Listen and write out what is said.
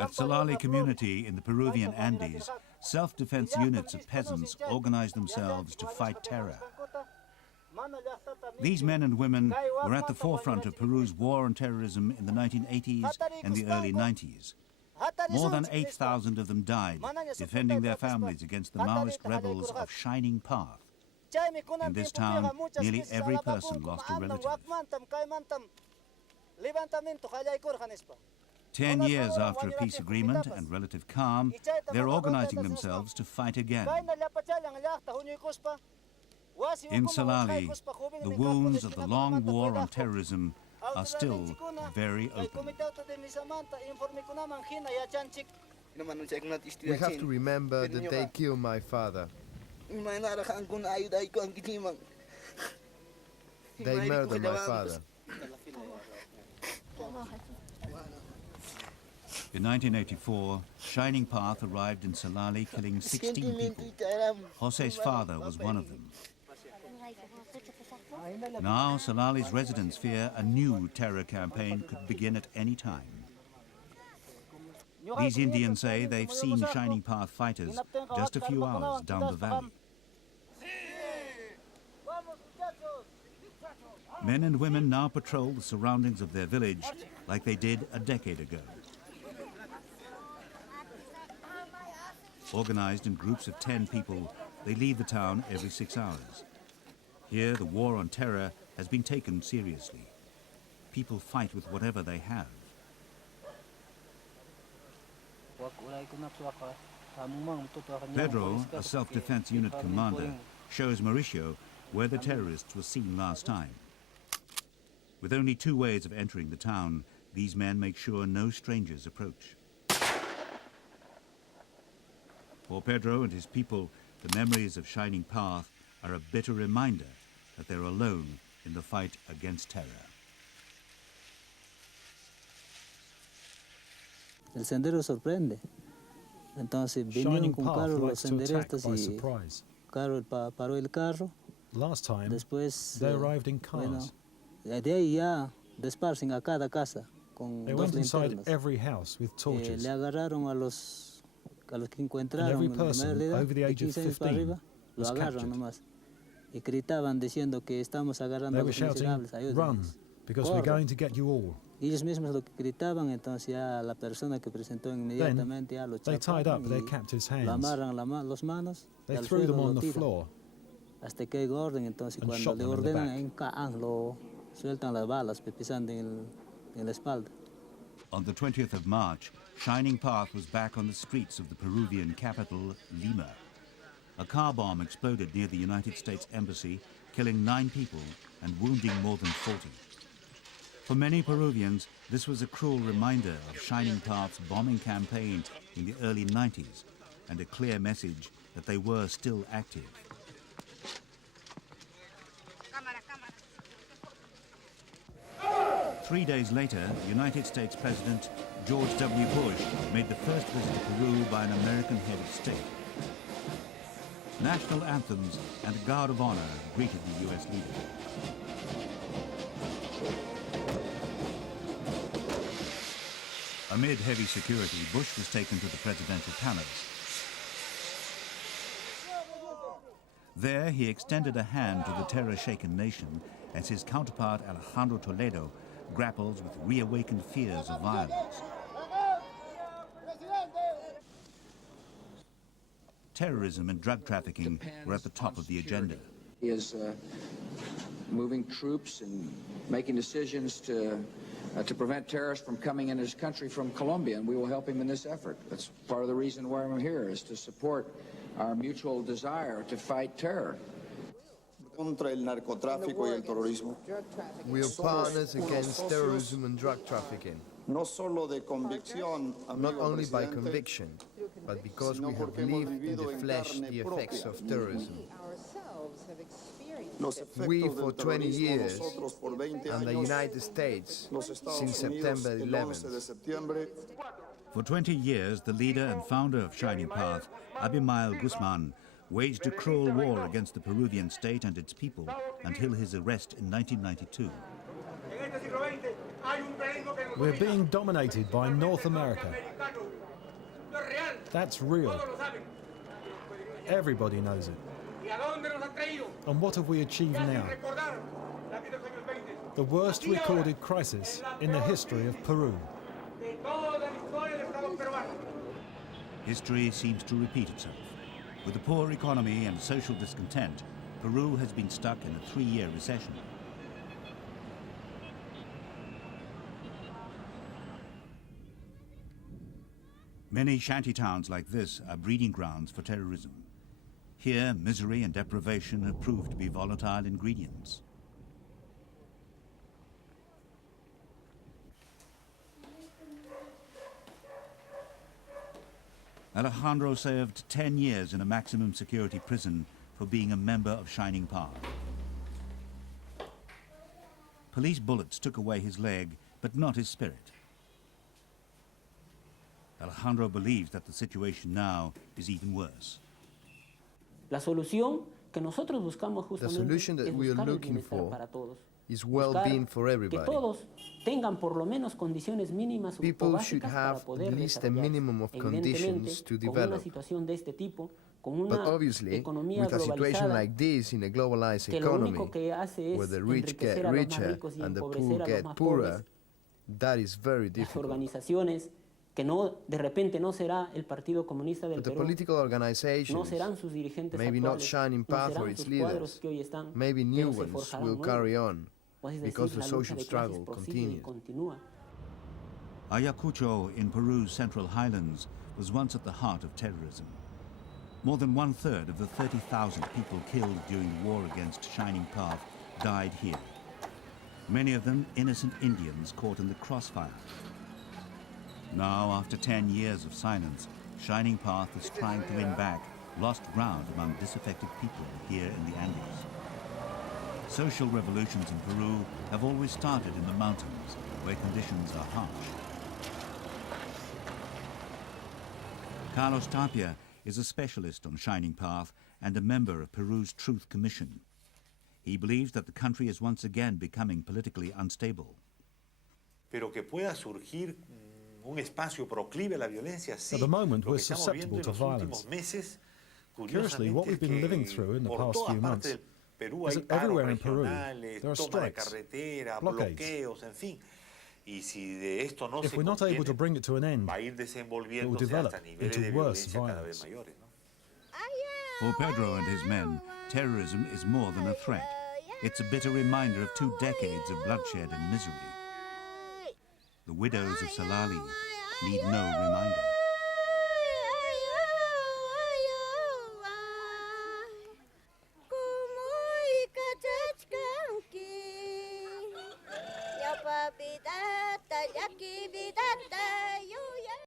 At Salali community in the Peruvian Andes, self-defense units of peasants organized themselves to fight terror. These men and women were at the forefront of Peru's war on terrorism in the 1980s and the early 90s. More than 8,000 of them died defending their families against the Maoist rebels of Shining Path. In this town, nearly every person lost a relative. 10 years after a peace agreement and relative calm, they're organizing themselves to fight again. In Salali, the wounds of the long war on terrorism are still very open. We have to remember that they killed my father. They murdered my father. In 1984, Shining Path arrived in Salali, killing 16 people. Jose's father was one of them. Now, Salali's residents fear a new terror campaign could begin at any time. These Indians say they've seen Shining Path fighters just a few hours down the valley. Men and women now patrol the surroundings of their village like they did a decade ago. Organized in groups of 10 people, they leave the town every 6 hours. Here, the war on terror has been taken seriously. People fight with whatever they have. Pedro, a self-defense unit commander, shows Mauricio where the terrorists were seen last time. With only 2 ways of entering the town, these men make sure no strangers approach. For Pedro and his people, the memories of Shining Path are a bitter reminder that they're alone in the fight against terror. El sendero sorprende. Entonces vinieron con carro los senderistas y carro paró el carro. Last time, después, they arrived in cars. Bueno, de ahí ya desparcen a cada casa con they dos went inside linternas. Every house with torches. Le agarraron a los que encontraron, and every person over the age of 15 arriba, lo was agarran captured. nomás. Y gritaban diciendo que estamos agarrando They a were los shouting, miserables, ayúdenos. "Run, because we're Corre. going to get you all." Y ellos mismos lo que gritaban, entonces ya la persona que presentó inmediatamente ya lo They tied chaparon up their y captives' lo hands. amarran las manos y They al threw them suelo on lo the tiran floor hasta que hay orden. Entonces and cuando shot le them in the ordenan back. lo sueltan las balas pisando en la espalda. On the 20th of March, Shining Path was back on the streets of the Peruvian capital, Lima. A car bomb exploded near the United States Embassy, killing 9 people and wounding more than 40. For many Peruvians, this was a cruel reminder of Shining Path's bombing campaign in the early 90s and a clear message that they were still active. Three days later, United States President George W. Bush made the first visit to Peru by an American head of state. National anthems and a guard of honor greeted the U.S. leader. Amid heavy security, Bush was taken to the presidential palace. There, he extended a hand to the terror-shaken nation as his counterpart Alejandro Toledo grapples with reawakened fears of violence. Terrorism and drug trafficking were at the top of the agenda. He is moving troops and making decisions to prevent terrorists from coming in his country from Colombia, and we will help him in this effort. That's part of the reason why I'm here, is to support our mutual desire to fight terror. Contra el narcotráfico y el terrorismo. We are partners against terrorism and drug trafficking. No solo de convicción, Not only by conviction, but because we have lived in the flesh the effects of terrorism. We, for 20 years, and the United States, since September 11th. For 20 years, the leader and founder of Shining Path, Abimael Guzman, waged a cruel war against the Peruvian state and its people until his arrest in 1992. We're being dominated by North America. That's real. Everybody knows it. And what have we achieved now? The worst recorded crisis in the history of Peru. History seems to repeat itself. With a poor economy and social discontent, Peru has been stuck in a 3-year recession. Many shanty towns like this are breeding grounds for terrorism. Here, misery and deprivation have proved to be volatile ingredients. Alejandro served 10 years in a maximum security prison for being a member of Shining Path. Police bullets took away his leg, but not his spirit. Alejandro believes that the situation now is even worse. The solution that we are looking for is well-being for everybody. People should have at least a minimum of conditions to develop. But obviously, with a situation like this in a globalized economy, where the rich get richer and the poor get poorer, that is very difficult. But the political organizations, maybe not Shining Path or its leaders, maybe new ones will carry on, because the social struggle continues. Ayacucho in Peru's central highlands was once at the heart of terrorism. More than 1/3 of the 30,000 people killed during the war against Shining Path died here. Many of them innocent Indians caught in the crossfire. Now, after 10 years of silence, Shining Path is trying to win back lost ground among disaffected people here in the Andes. Social revolutions in Peru have always started in the mountains, where conditions are harsh. Carlos Tapia is a specialist on Shining Path and a member of Peru's Truth Commission. He believes that the country is once again becoming politically unstable. Pero que pueda surgir un espacio proclive a la violencia, sí. At the moment, we're susceptible to violence. Curiously, what we've been living through in the past few months is that everywhere in Peru there are strikes, blockades. If we're not able to bring it to an end, it will develop into worse violence. For Pedro and his men, terrorism is more than a threat. It's a bitter reminder of 2 decades of bloodshed and misery. The widows of Salali need no reminder.